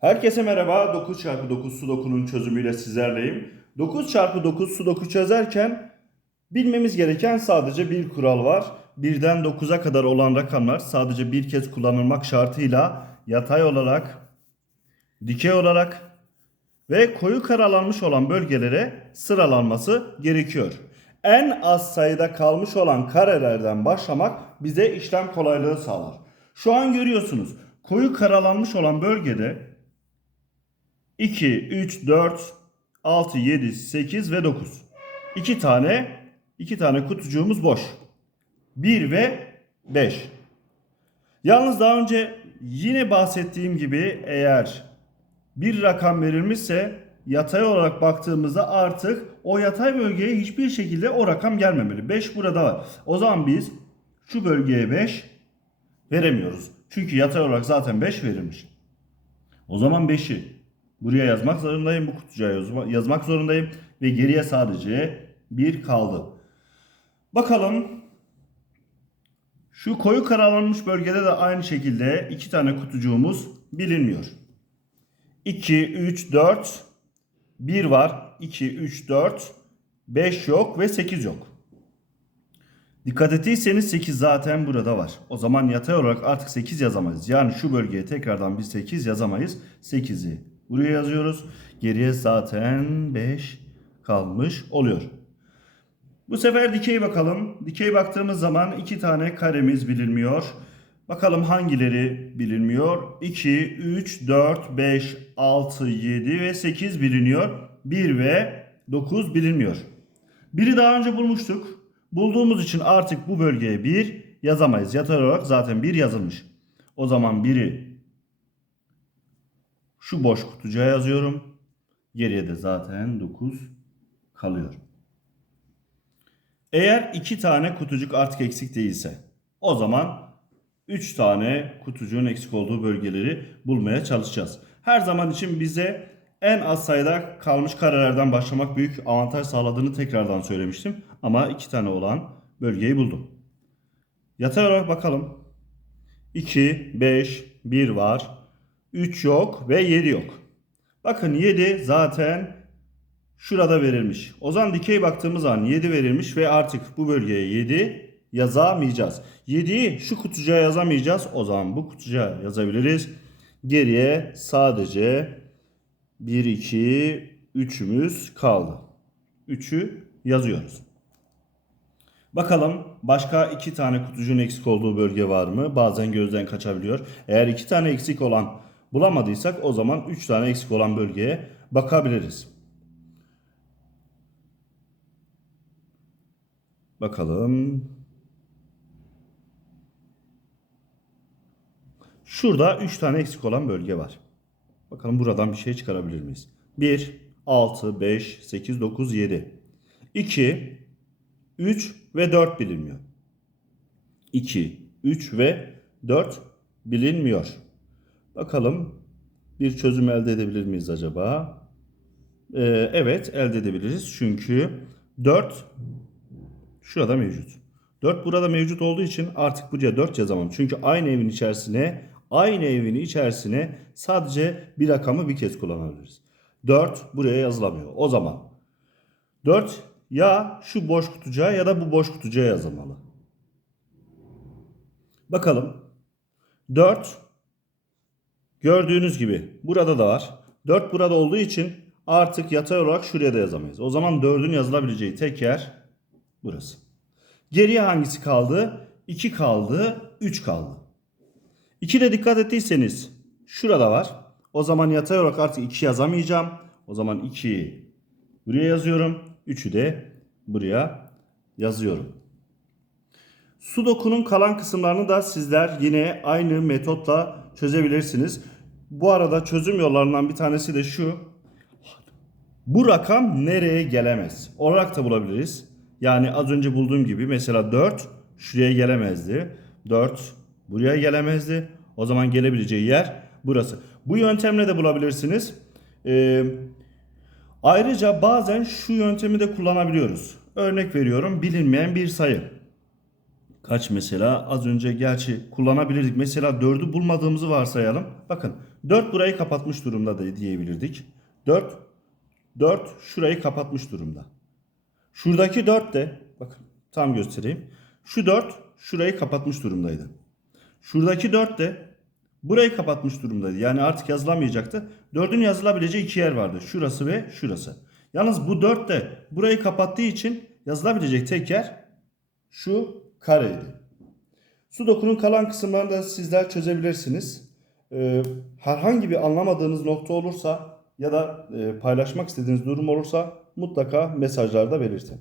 Herkese merhaba. 9 çarpı 9 sudokunun çözümüyle sizlerleyim. 9 çarpı 9 sudoku çözerken bilmemiz gereken sadece bir kural var. Birden 9'a kadar olan rakamlar sadece bir kez kullanılmak şartıyla yatay olarak, dikey olarak ve koyu karalanmış olan bölgelere sıralanması gerekiyor. En az sayıda kalmış olan karelerden başlamak bize işlem kolaylığı sağlar. Şu an görüyorsunuz koyu karalanmış olan bölgede 2, 3, 4, 6, 7, 8 ve 9. 2 tane 2 tane kutucuğumuz boş. 1 ve 5. Yalnız daha önce yine bahsettiğim gibi eğer bir rakam verilmişse yatay olarak baktığımızda artık o yatay bölgeye hiçbir şekilde o rakam gelmemeli. 5 burada var. O zaman biz şu bölgeye 5 veremiyoruz. Çünkü yatay olarak zaten 5 verilmiş. O zaman 5'i buraya yazmak zorundayım. Bu kutucuğa yazma- yazmak zorundayım. Ve geriye sadece 1 kaldı. Bakalım. Şu koyu karalanmış bölgede de aynı şekilde iki tane kutucuğumuz bilinmiyor. 2, 3, 4, 1 var. 2, 3, 4, 5 yok ve 8 yok. Dikkat ettiyseniz 8 zaten burada var. O zaman yatay olarak artık 8 yazamayız. Yani şu bölgeye tekrardan bir 8 yazamayız. 8'i buraya yazıyoruz. Geriye zaten 5 kalmış oluyor. Bu sefer dikey bakalım. Dikey baktığımız zaman iki tane karemiz bilinmiyor. Bakalım hangileri bilinmiyor? 2, 3, 4, 5, 6, 7 ve 8 biliniyor. 1 ve 9 bilinmiyor. Biri daha önce bulmuştuk. Bulduğumuz için artık bu bölgeye 1 yazamayız. Yatay olarak zaten 1 yazılmış. O zaman biri şu boş kutucuğa yazıyorum. Geriye de zaten 9 kalıyor. Eğer iki tane kutucuk artık eksik değilse o zaman 3 tane kutucuğun eksik olduğu bölgeleri bulmaya çalışacağız. Her zaman için bize en az sayıda kalmış karelerden başlamak büyük avantaj sağladığını tekrardan söylemiştim. Ama iki tane olan bölgeyi buldum. Yatay olarak bakalım. 2, 5, 1 var. 3 yok ve 7 yok. Bakın 7 zaten şurada verilmiş. O zaman dikey baktığımız zaman 7 verilmiş ve artık bu bölgeye 7 yazamayacağız. 7'yi şu kutucuğa yazamayacağız. O zaman bu kutucuğa yazabiliriz. Geriye sadece 1, 2, 3'ümüz kaldı. 3'ü yazıyoruz. Bakalım başka iki tane kutucuğun eksik olduğu bölge var mı? Bazen gözden kaçabiliyor. Eğer iki tane eksik olan bulamadıysak o zaman üç tane eksik olan bölgeye bakabiliriz. Bakalım. Şurada 3 tane eksik olan bölge var. Bakalım buradan bir şey çıkarabilir miyiz? 1, 6, 5, 8, 9, 7. 2, 3 ve 4 bilinmiyor. 2, 3 ve 4 bilinmiyor. Bakalım bir çözüm elde edebilir miyiz acaba? Ee, evet elde edebiliriz. Çünkü 4 şurada mevcut. 4 burada mevcut olduğu için artık buraya 4 yazamam. Çünkü aynı evin içerisine aynı evin içerisine sadece bir rakamı bir kez kullanabiliriz. 4 buraya yazılamıyor. O zaman 4 ya şu boş kutucuğa ya da bu boş kutucuğa yazılmalı. Bakalım. 4 gördüğünüz gibi burada da var. 4 burada olduğu için artık yatay olarak şuraya da yazamayız. O zaman 4'ün yazılabileceği tek yer burası. Geriye hangisi kaldı? 2 kaldı, 3 kaldı. 2 de dikkat ettiyseniz şurada var. O zaman yatay olarak artık 2 yazamayacağım. O zaman 2'yi buraya yazıyorum. 3'ü de buraya yazıyorum. Sudoku'nun kalan kısımlarını da sizler yine aynı metotla çözebilirsiniz. Bu arada çözüm yollarından bir tanesi de şu. Bu rakam nereye gelemez? Olarak da bulabiliriz. Yani az önce bulduğum gibi mesela 4 şuraya gelemezdi. 4 buraya gelemezdi. O zaman gelebileceği yer burası. Bu yöntemle de bulabilirsiniz. Ee, ayrıca bazen şu yöntemi de kullanabiliyoruz. Örnek veriyorum bilinmeyen bir sayı. Kaç mesela? Az önce gerçi kullanabilirdik. Mesela 4'ü bulmadığımızı varsayalım. Bakın 4 burayı kapatmış durumda da diyebilirdik. 4 4 şurayı kapatmış durumda. Şuradaki 4 de bakın tam göstereyim. Şu 4 şurayı kapatmış durumdaydı. Şuradaki 4 de burayı kapatmış durumdaydı. Yani artık yazılamayacaktı. 4'ün yazılabileceği iki yer vardı. Şurası ve şurası. Yalnız bu 4 de burayı kapattığı için yazılabilecek tek yer şu kareydi. Sudoku'nun kalan kısımlarını da sizler çözebilirsiniz. Ee, herhangi bir anlamadığınız nokta olursa ya da e, paylaşmak istediğiniz durum olursa mutlaka mesajlarda belirtin.